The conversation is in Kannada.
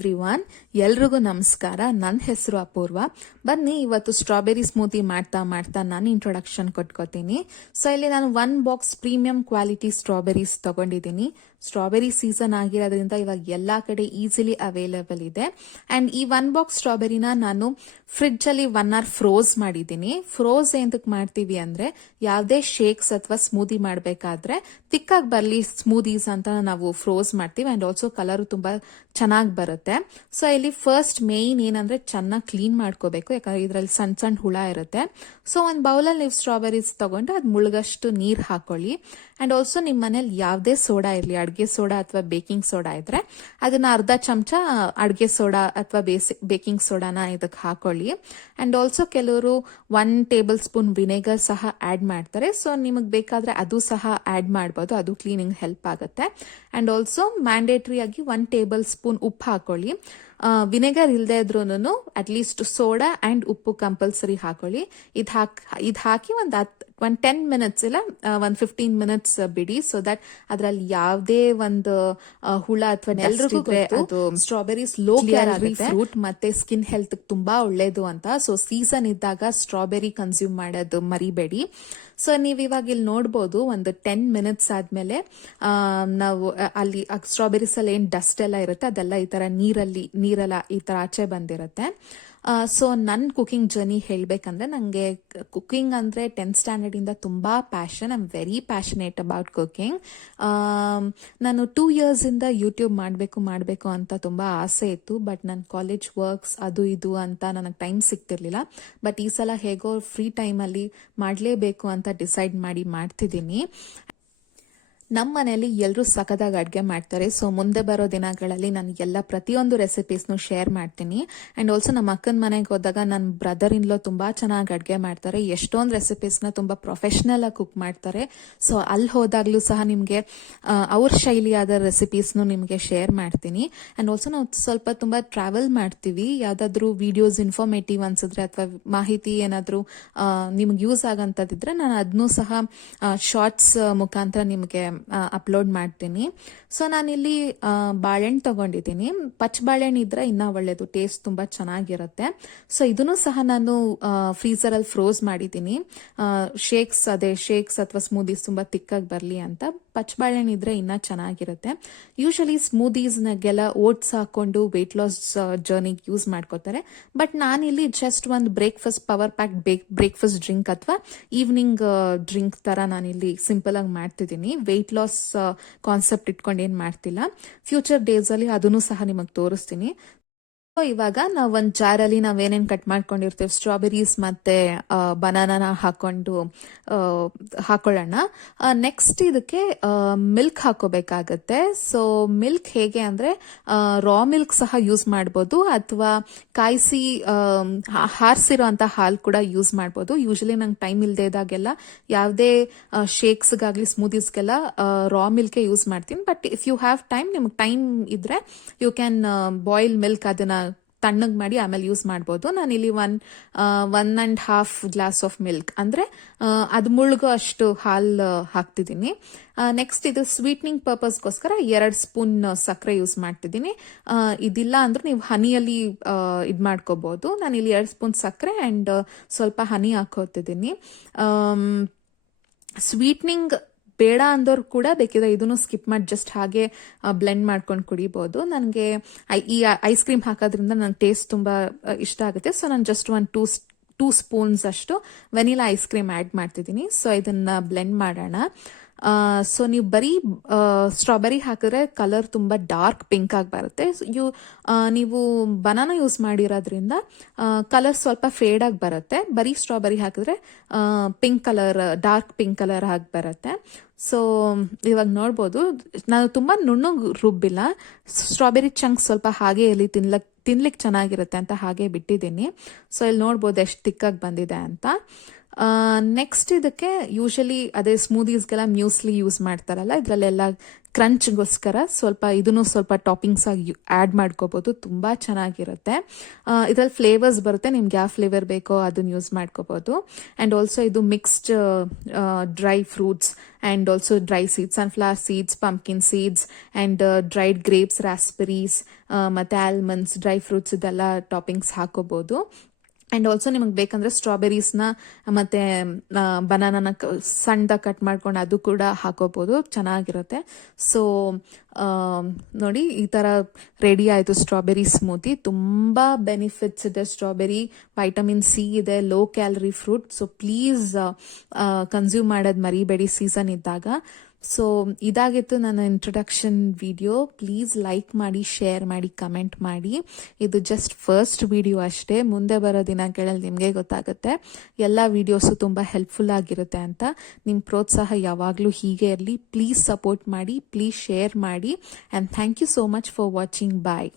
ಎವ್ರಿ ಒನ್ ಎಲ್ರಿಗೂ ನಮಸ್ಕಾರ. ನನ್ನ ಹೆಸರು ಅಪೂರ್ವ. ಬನ್ನಿ, ಇವತ್ತು ಸ್ಟ್ರಾಬೆರಿ ಸ್ಮೂತಿ ಮಾಡ್ತಾ ಮಾಡ್ತಾ ನಾನು ಇಂಟ್ರೊಡಕ್ಷನ್ ಕೊಟ್ಕೋತೀನಿ. ಸೊ ಇಲ್ಲಿ ನಾನು one box premium quality strawberries ತಗೊಂಡಿದ್ದೀನಿ. ಸ್ಟ್ರಾಬೆರಿ ಸೀಸನ್ ಆಗಿರೋದ್ರಿಂದ ಇವಾಗ ಎಲ್ಲ ಕಡೆ ಈಸಿಲಿ ಅವೈಲೇಬಲ್ ಇದೆ. ಅಂಡ್ ಈ ಒನ್ ಬಾಕ್ಸ್ ಸ್ಟ್ರಾಬೆರಿನ ನಾನು ಫ್ರಿಡ್ಜ್ ಅಲ್ಲಿ ಒನ್ ಅವರ್ ಫ್ರೋಸ್ ಮಾಡಿದ್ದೀನಿ. ಫ್ರೋಸ್ ಏನಕ್ಕೆ ಮಾಡ್ತೀವಿ ಅಂದ್ರೆ, ಯಾವುದೇ ಶೇಕ್ಸ್ ಅಥವಾ ಸ್ಮೂದಿ ಮಾಡಬೇಕಾದ್ರೆ ತಿಕ್ಕಾಗಿ ಬರಲಿ ಸ್ಮೂದೀಸ್ ಅಂತ ನಾವು ಫ್ರೋಸ್ ಮಾಡ್ತೀವಿ. ಅಂಡ್ ಆಲ್ಸೋ ಕಲರ್ ತುಂಬಾ ಚೆನ್ನಾಗಿ ಬರುತ್ತೆ. ಸೊ ಇಲ್ಲಿ ಫಸ್ಟ್ ಮೇಯ್ನ್ ಏನಂದ್ರೆ ಚೆನ್ನಾಗಿ ಕ್ಲೀನ್ ಮಾಡ್ಕೋಬೇಕು. ಯಾಕಂದ್ರೆ ಇದರಲ್ಲಿ ಸಣ್ಣ ಸಣ್ಣ ಹುಳ ಇರುತ್ತೆ. ಸೊ ಒಂದು ಬೌಲಲ್ಲಿ ನೀವು ಸ್ಟ್ರಾಬೆರೀಸ್ ತಗೊಂಡು ಅದು ಮುಳುಗಷ್ಟು ನೀರು ಹಾಕೊಳ್ಳಿ. ಅಂಡ್ ಆಲ್ಸೋ ನಿಮ್ಮ ಮನೇಲಿ ಯಾವುದೇ ಸೋಡಾ ಇರಲಿ, ಅಡುಗೆ ಸೋಡಾ ಅಥವಾ ಬೇಕಿಂಗ್ ಸೋಡಾ ಇದ್ರೆ ಅದನ್ನ ಅರ್ಧ ಚಮಚ ಅಡುಗೆ ಸೋಡಾ ಅಥವಾ ಬೇಸಿ, ಬೇಕಿಂಗ್ ಸೋಡಾನ ಇದಕ್ಕೆ ಹಾಕೊಳ್ಳಿ. ಅಂಡ್ ಆಲ್ಸೋ ಕೆಲವರು ಒನ್ ಟೇಬಲ್ ಸ್ಪೂನ್ ವಿನೆಗರ್ ಸಹ ಆ್ಯಡ್ ಮಾಡ್ತಾರೆ. ಸೊ ನಿಮಗೆ ಬೇಕಾದ್ರೆ ಅದು ಸಹ ಆ್ಯಡ್ ಮಾಡ್ಬೋದು. ಅದು ಕ್ಲೀನಿಂಗ್ ಹೆಲ್ಪ್ ಆಗುತ್ತೆ. ಅಂಡ್ ಆಲ್ಸೋ ಮ್ಯಾಂಡೇಟ್ರಿ ಆಗಿ ಒನ್ ಟೇಬಲ್ ಸ್ಪೂನ್ ಉಪ್ಪು ಹಾಕೊಳ್ಳಿ. ವಿನೆಗರ್ ಇಲ್ಲದೆ ಇದ್ರೂ ಅಟ್ಲೀಸ್ಟ್ ಸೋಡಾ ಅಂಡ್ ಉಪ್ಪು ಕಂಪಲ್ಸರಿ ಹಾಕೊಳ್ಳಿ. ಇದು ಹಾಕ್ ಇದು ಹಾಕಿ ಒಂದು ಹತ್ತು ಒಂದು ಟೆನ್ ಮಿನಿಟ್ಸ್ ಇಲ್ಲ ಒಂದು ಫಿಫ್ಟೀನ್ ಮಿನಿಟ್ಸ್ ಬಿಡಿ ಸೊ ದಟ್ ಅದರಲ್ಲಿ ಯಾವುದೇ ಒಂದು ಹುಳ ಅಥವಾ ಎಲ್ರಿಗೂ ಅದು ಸ್ಟ್ರಾಬೆರೀಸ್ ಲೋ ಕ್ಯಾಲರಿ ಫ್ರೂಟ್ ಮತ್ತೆ ಸ್ಕಿನ್ ಹೆಲ್ತ್ ತುಂಬಾ ಒಳ್ಳೇದು ಅಂತ. ಸೊ ಸೀಸನ್ ಇದ್ದಾಗ ಸ್ಟ್ರಾಬೆರಿ ಕನ್ಸ್ಯೂಮ್ ಮಾಡೋದು ಮರಿಬೇಡಿ. ಸೊ ನೀವು ಇವಾಗ ಇಲ್ಲಿ ನೋಡ್ಬೋದು ಒಂದು ಟೆನ್ ಮಿನಿಟ್ಸ್ ಆದ್ಮೇಲೆ ನಾವು ಅಲ್ಲಿ ಸ್ಟ್ರಾಬೆರೀಸ್ ಅಲ್ಲಿ ಏನ್ ಡಸ್ಟ್ ಎಲ್ಲ ಇರುತ್ತೆ, ಅದೆಲ್ಲ ಈ ತರ ನೀರಲ್ಲಿ, ನೀರೆಲ್ಲ ಈ ತರ ಆಚೆ ಬಂದಿರುತ್ತೆ. ಸೊ ನನ್ನ ಕುಕಿಂಗ್ ಜರ್ನಿ ಹೇಳಬೇಕಂದ್ರೆ ನನಗೆ ಕುಕಿಂಗ್ ಅಂದರೆ ಟೆಂತ್ ಸ್ಟ್ಯಾಂಡರ್ಡಿಂದ ತುಂಬ passion I am very passionate about cooking ನಾನು ಟೂ ಇಯರ್ಸಿಂದ ಯೂಟ್ಯೂಬ್ ಮಾಡಬೇಕು ಮಾಡಬೇಕು ಅಂತ ತುಂಬ ಆಸೆ ಇತ್ತು ಬಟ್ ನನ್ನ ಕಾಲೇಜ್ ವರ್ಕ್ಸ್ ಅದು ಇದು ಅಂತ ನನಗೆ ಟೈಮ್ ಸಿಗ್ತಿರ್ಲಿಲ್ಲ. ಬಟ್ ಈ ಸಲ ಹೇಗೋ ಫ್ರೀ ಟೈಮಲ್ಲಿ ಮಾಡಲೇಬೇಕು ಅಂತ ಡಿಸೈಡ್ ಮಾಡಿ ಮಾಡ್ತಿದ್ದೀನಿ. ನಮ್ಮ ಮನೆಯಲ್ಲಿ ಎಲ್ಲರೂ ಸಖತ್ತಾಗಿ ಅಡುಗೆ ಮಾಡ್ತಾರೆ. ಸೊ ಮುಂದೆ ಬರೋ ದಿನಗಳಲ್ಲಿ ನಾನು ಎಲ್ಲ ಪ್ರತಿಯೊಂದು ರೆಸಿಪೀಸ್ನು ಶೇರ್ ಮಾಡ್ತೀನಿ. ಆ್ಯಂಡ್ ಆಲ್ಸೋ ನಮ್ಮ ಅಕ್ಕನ ಮನೆಗೆ ಹೋದಾಗ ನನ್ನ ಬ್ರದರ್ ಇನ್ಲೋ ತುಂಬ ಚೆನ್ನಾಗಿ ಅಡುಗೆ ಮಾಡ್ತಾರೆ. ಎಷ್ಟೊಂದು ರೆಸಿಪೀಸ್ನ ತುಂಬ ಪ್ರೊಫೆಷ್ನಲ್ ಆಗಿ ಕುಕ್ ಮಾಡ್ತಾರೆ. ಸೊ ಅಲ್ಲಿ ಹೋದಾಗಲೂ ಸಹ ನಿಮಗೆ ಅವ್ರ ಶೈಲಿಯಾದ ರೆಸಿಪೀಸ್ನು ನಿಮಗೆ ಶೇರ್ ಮಾಡ್ತೀನಿ. ಆ್ಯಂಡ್ ಆಲ್ಸೋ ನಾವು ಸ್ವಲ್ಪ ತುಂಬ ಟ್ರಾವೆಲ್ ಮಾಡ್ತೀವಿ. ಯಾವುದಾದ್ರೂ ವಿಡಿಯೋಸ್ ಇನ್ಫಾರ್ಮೇಟಿವ್ ಅನ್ಸಿದ್ರೆ ಅಥವಾ ಮಾಹಿತಿ ಏನಾದರೂ ನಿಮ್ಗೆ ಯೂಸ್ ಆಗೋಂಥದ್ದಿದ್ರೆ ನಾನು ಅದನ್ನೂ ಸಹ ಶಾರ್ಟ್ಸ್ ಮುಖಾಂತರ ನಿಮಗೆ ಅಪ್ಲೋಡ್ ಮಾಡ್ತೀನಿ. ಸೊ ನಾನಿಲ್ಲಿ ಬಾಳೆಹಣ್ಣು ತಗೊಂಡಿದ್ದೀನಿ. ಪಚ್ಚ ಬಾಳೆಹಣ್ಣು ಇದ್ರೆ ಇನ್ನೂ ಒಳ್ಳೆಯದು ಟೇಸ್ಟ್ ತುಂಬ ಚೆನ್ನಾಗಿರುತ್ತೆ. ಸೊ ಇದನ್ನು ಸಹ ನಾನು ಫ್ರೀಸರಲ್ಲಿ ಫ್ರೋಸ್ ಮಾಡಿದ್ದೀನಿ. ಶೇಕ್ಸ್ ಅದೇ ಶೇಕ್ಸ್ ಅಥವಾ ಸ್ಮೂದೀಸ್ ತುಂಬ ತಿಕ್ಕಾಗಿ ಬರಲಿ ಅಂತ. ಪಚ್ ಬಾಳೆಹಣ್ಣು ಇದ್ರೆ ಇನ್ನೂ ಚೆನ್ನಾಗಿರುತ್ತೆ. ಯೂಶಲಿ ಸ್ಮೂದೀಸ್ನಾಗೆಲ್ಲ ಓಟ್ಸ್ ಹಾಕೊಂಡು ವೆಯ್ಟ್ ಲಾಸ್ ಜರ್ನಿಗೆ ಯೂಸ್ ಮಾಡ್ಕೋತಾರೆ. ಬಟ್ ನಾನಿಲ್ಲಿ ಜಸ್ಟ್ ಒಂದು breakfast power pack breakfast drink ಅಥವಾ ಈವ್ನಿಂಗ್ ಡ್ರಿಂಕ್ ಥರ ನಾನಿಲ್ಲಿ ಸಿಂಪಲ್ ಆಗಿ ಮಾಡ್ತಿದ್ದೀನಿ. ವೆಯ್ಟ್ ಲಾಸ್ ಕಾನ್ಸೆಪ್ಟ್ ಇಟ್ಕೊಂಡು ಏನು ಮಾಡ್ತಿಲ್ಲ. ಫ್ಯೂಚರ್ ಡೇಸಲ್ಲಿ ಅದನ್ನು ಸಹ ನಿಮಗೆ ತೋರಿಸ್ತೀನಿ. ಸೊ ಇವಾಗ ನಾವು ಒಂದು ಜಾರಲ್ಲಿ ನಾವೇನೇನು ಕಟ್ ಮಾಡ್ಕೊಂಡಿರ್ತೀವಿ ಸ್ಟ್ರಾಬೆರೀಸ್ ಮತ್ತೆ ಬನಾನಾನ ಹಾಕೊಂಡು ಹಾಕೊಳ್ಳೋಣ. ನೆಕ್ಸ್ಟ್ ಇದಕ್ಕೆ ಮಿಲ್ಕ್ ಹಾಕೋಬೇಕಾಗತ್ತೆ. ಸೊ ಮಿಲ್ಕ್ ಹೇಗೆ ಅಂದರೆ ರಾ ಮಿಲ್ಕ್ ಸಹ ಯೂಸ್ ಮಾಡ್ಬೋದು, ಅಥವಾ ಕಾಯಿಸಿ ಹಾರಿಸಿರೋ ಹಾಲು ಕೂಡ ಯೂಸ್ ಮಾಡ್ಬೋದು. ಯೂಶಲಿ ನಂಗೆ ಟೈಮ್ ಇಲ್ಲದೆ ಇದ್ದಾಗೆಲ್ಲ ಯಾವುದೇ ಶೇಕ್ಸ್ಗಾಗಲಿ ಸ್ಮೂದೀಸ್ಗೆಲ್ಲ ರಾ ಮಿಲ್ಕೇ ಯೂಸ್ ಮಾಡ್ತೀನಿ. But if you have time ನಿಮ್ಗೆ ಟೈಮ್ ಇದ್ರೆ ಯು ಕ್ಯಾನ್ ಬಾಯ್ಲ್ ಮಿಲ್ಕ್ ಅದನ್ನ ತಣ್ಣಗೆ ಮಾಡಿ ಆಮೇಲೆ ಯೂಸ್ ಮಾಡ್ಬೋದು. ನಾನಿಲ್ಲಿ one one and half glass of milk ಅಂದರೆ ಅದು ಮುಳುಗೋ ಅಷ್ಟು ಹಾಲು ಹಾಕ್ತಿದ್ದೀನಿ. ನೆಕ್ಸ್ಟ್ ಇದು ಸ್ವೀಟ್ನಿಂಗ್ ಪರ್ಪಸ್ಗೋಸ್ಕರ ಎರಡು ಸ್ಪೂನ್ ಸಕ್ಕರೆ ಯೂಸ್ ಮಾಡ್ತಿದ್ದೀನಿ. ಇದಿಲ್ಲ ಅಂದ್ರೆ ನೀವು ಹನಿಯಲ್ಲಿ ಇದು ಮಾಡ್ಕೋಬೋದು. ನಾನಿಲ್ಲಿ ಎರಡು ಸ್ಪೂನ್ ಸಕ್ಕರೆ ಆ್ಯಂಡ್ ಸ್ವಲ್ಪ ಹನಿ ಹಾಕೋತಿದ್ದೀನಿ ಸ್ವೀಟ್ನಿಂಗ್ ಬೇಡ ಅಂದೋರು ಕೂಡ ಬೇಕಿದ್ರೆ ಇದನ್ನು ಸ್ಕಿಪ್ ಮಾಡಿ ಜಸ್ಟ್ ಹಾಗೆ ಬ್ಲೆಂಡ್ ಮಾಡ್ಕೊಂಡು ಕುಡಿಬೋದು. ನನಗೆ ಈ ಐಸ್ ಕ್ರೀಮ್ ಹಾಕೋದ್ರಿಂದ ನನ್ನ ಟೇಸ್ಟ್ ತುಂಬ ಇಷ್ಟ ಆಗುತ್ತೆ. ಸೊ ನಾನು ಜಸ್ಟ್ ಒಂದು ಟೂ ಟೂ ಸ್ಪೂನ್ಸ್ ಅಷ್ಟು ವೆನಿಲಾ ಐಸ್ ಕ್ರೀಮ್ ಆ್ಯಡ್ ಮಾಡ್ತಿದ್ದೀನಿ. ಸೊ, ಇದನ್ನು ಬ್ಲೆಂಡ್ ಮಾಡೋಣ. ಸೊ, ನೀವು ಬರೀ ಸ್ಟ್ರಾಬೆರಿ ಹಾಕಿದ್ರೆ ಕಲರ್ ತುಂಬ ಡಾರ್ಕ್ ಪಿಂಕ್ ಆಗಿ ಬರುತ್ತೆ. ಯು ನೀವು ಬನಾನ ಯೂಸ್ ಮಾಡಿರೋದ್ರಿಂದ ಕಲರ್ ಸ್ವಲ್ಪ ಫೇಡ್ ಆಗಿ ಬರುತ್ತೆ. ಬರೀ ಸ್ಟ್ರಾಬೆರಿ ಹಾಕಿದ್ರೆ pink colour, dark pink colour ಆಗಿ ಬರುತ್ತೆ. ಸೊ, ಇವಾಗ ನೋಡ್ಬೋದು, ನಾನು ತುಂಬ ನುಣ್ಣಗೆ ರುಬ್ಬಿಲ್ಲ. ಸ್ಟ್ರಾಬೆರಿ ಚಂಕ್ ಸ್ವಲ್ಪ ಹಾಗೆ ಎಲ್ಲಿ ತಿನ್ಲಕ್ ತಿನ್ಲಿಕ್ಕೆ ಚೆನ್ನಾಗಿರುತ್ತೆ ಅಂತ ಹಾಗೆ ಬಿಟ್ಟಿದ್ದೀನಿ. ಸೊ ಇಲ್ಲಿ ನೋಡ್ಬೋದು ಎಷ್ಟು ತಿಕ್ಕಾಗಿ ಬಂದಿದೆ ಅಂತ. ನೆಕ್ಸ್ಟ್ ಇದಕ್ಕೆ ಯೂಶಲಿ ಅದೇ ಸ್ಮೂದೀಸ್ಗೆಲ್ಲ ಮ್ಯೂಸ್ಲಿ ಯೂಸ್ ಮಾಡ್ತಾರಲ್ಲ, ಇದರಲ್ಲೆಲ್ಲ ಕ್ರಂಚ್ಗೋಸ್ಕರ ಸ್ವಲ್ಪ ಇದನ್ನು ಸ್ವಲ್ಪ ಟಾಪಿಂಗ್ಸ್ ಆಗಿ ಆ್ಯಡ್ ಮಾಡ್ಕೋಬೋದು, ತುಂಬ ಚೆನ್ನಾಗಿರುತ್ತೆ. ಇದರಲ್ಲಿ ಫ್ಲೇವರ್ಸ್ ಬರುತ್ತೆ, ನಿಮ್ಗೆ ಯಾವ ಫ್ಲೇವರ್ ಬೇಕೋ ಅದನ್ನ ಯೂಸ್ ಮಾಡ್ಕೋಬೋದು. ಆ್ಯಂಡ್ ಆಲ್ಸೋ ಇದು mixed dry fruits and also dry seeds sunflower seeds pumpkin seeds and dried grapes raspberries ಮತ್ತು ಆಲ್ಮಂಡ್ಸ್ ಡ್ರೈ ಫ್ರೂಟ್ಸ್ ಇದೆಲ್ಲ ಟಾಪಿಂಗ್ಸ್ ಹಾಕೋಬೋದು. ಆ್ಯಂಡ್ ಆಲ್ಸೋ ನಿಮಗೆ ಬೇಕಂದರೆ ಸ್ಟ್ರಾಬೆರೀಸ್ನ ಮತ್ತು ಬನಾನನ ಸಣ್ಣದಾಗಿ ಕಟ್ ಮಾಡ್ಕೊಂಡು ಅದು ಕೂಡ ಹಾಕೋಬೋದು. ಚೆನ್ನಾಗಿರುತ್ತೆ. ಸೊ ನೋಡಿ, ಈ ಥರ ರೆಡಿ ಆಯಿತು ಸ್ಟ್ರಾಬೆರಿ ಸ್ಮೂತಿ ತುಂಬ ಬೆನಿಫಿಟ್ಸ್ ಇದೆ ಸ್ಟ್ರಾಬೆರಿ ವೈಟಮಿನ್ ಸಿ ಇದೆ low calorie fruit so please consume ಮಾಡೋದು ಮರಿಬೇಡಿ ಸೀಸನ್ ಇದ್ದಾಗ. ಸೊ ಇದಾಗಿತ್ತು ನನ್ನ ಇಂಟ್ರೊಡಕ್ಷನ್ ವಿಡಿಯೋ ಪ್ಲೀಸ್ ಲೈಕ್ ಮಾಡಿ ಶೇರ್ ಮಾಡಿ ಕಮೆಂಟ್ ಮಾಡಿ. ಇದು ಜಸ್ಟ್ ಫಸ್ಟ್ ವಿಡಿಯೋ ಅಷ್ಟೇ. ಮುಂದೆ ಬರೋ ದಿನಗಳಲ್ಲಿ ನಿಮಗೆ ಗೊತ್ತಾಗುತ್ತೆ. ಎಲ್ಲ ವಿಡಿಯೋಸು ತುಂಬ ಹೆಲ್ಪ್ಫುಲ್ ಆಗಿರುತ್ತೆ ಅಂತ. ನಿಮ್ಮ ಪ್ರೋತ್ಸಾಹ ಯಾವಾಗಲೂ ಹೀಗೆ ಇರಲಿ. ಪ್ಲೀಸ್ ಸಪೋರ್ಟ್ ಮಾಡಿ ಪ್ಲೀಸ್ ಶೇರ್ ಮಾಡಿ. And thank you so much for watching bye